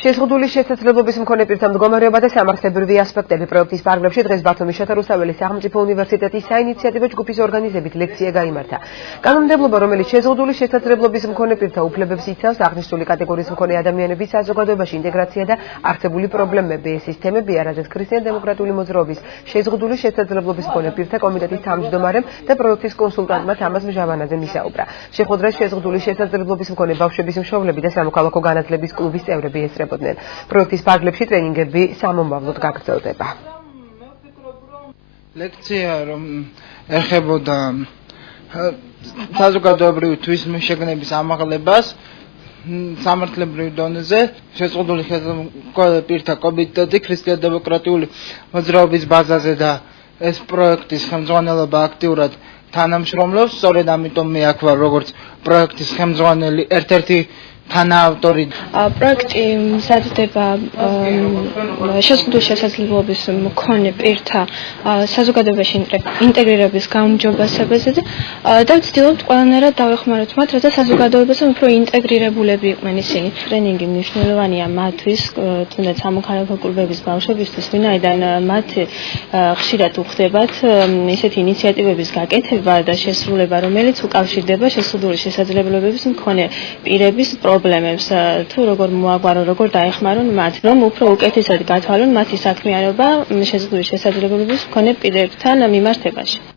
შეზღუდული შესაძლებლობის მქონე პირთა მდგომარეობა და სამართლებრივი ასპექტები პროექტის პარალელში დღეს ბათუმის შოთა რუსთაველის სახელმწიფო უნივერსიტეტის საინიციატივო ჯგუფის ორგანიზებით ლექცია გაიმართა. კანონმდებლობა, რომელიც შეზღუდული შესაძლებლობის მქონე პირთა უფლებებს იცავს, აღნიშნული კატეგორიის მქონე ადამიანების საზოგადოებაში ინტეგრაცია და არსებული პრობლემები, ეს ის თემებია, რაზეც ქრისტიან-დემოკრატიული მოძრაობის შეზღუდული შესაძლებლობის მქონე პირთა კომიტეტის თავმჯდომარემ და პროექტის კონსულტანტმა თამაზ მჟავანაძემ ისაუბრა. შეხვედრას შეზღუდული შესაძლებლობის მქონე ბავშვების მშობლები და სამოქალაქო განათლების კლუბის წევრები ესწრებოდნენ. პროექტის პარალელში ტრენინგები სამომავლოდ გაგრძელდება. ლექცია რომ ეხებოდა საზოგადოებრივი თვითშეგნების ამაღლებას სამართლებრივ დონეზე, შეზღუდული შესაძლებლობის პირთა კომიტეტი ქრისტიან-დემოკრატიული მოძრაობის ბაზაზე და ეს პროექტის ხელმძღვანელობა აქტიურად თანამშრომლობს, სწორედ ამიტომ მე აქ ვარ როგორც პროექტის ხელმძღვანელი, ერთ-ერთი თანაავტორი. პროექტი მზადდება შეზღუდული შესაძლებლობის მქონე პირთა საზოგადოებაში ინტეგრირების გაუმჯობესებაზე და ვცდილობთ ყველანაირად დავეხმაროთ მათ, რათა საზოგადოებასთან უფრო ინტეგრირებულები იყვნენ ისინი. ტრენინგი მნიშვნელოვანია მათთვის, თუნდაც სამოქალაქო კლუბების ბავშვებისთვის, ვინაიდან მათ ხშირად უხდებათ ისეთი ინიციატივების გაკეთება და შესრულება, რომელიც უკავშირდება შეზღუდული შესაძლებლობების მქონე პირების პრობლემებს, თუ როგორ მოაგვარონ, როგორ დაეხმარონ მათ, რომ უფრო უკეთესად გათვალონ მათი საქმიანობა შეზღუდული შესაძლებლობის მქონე პირებთან მიმართებაში.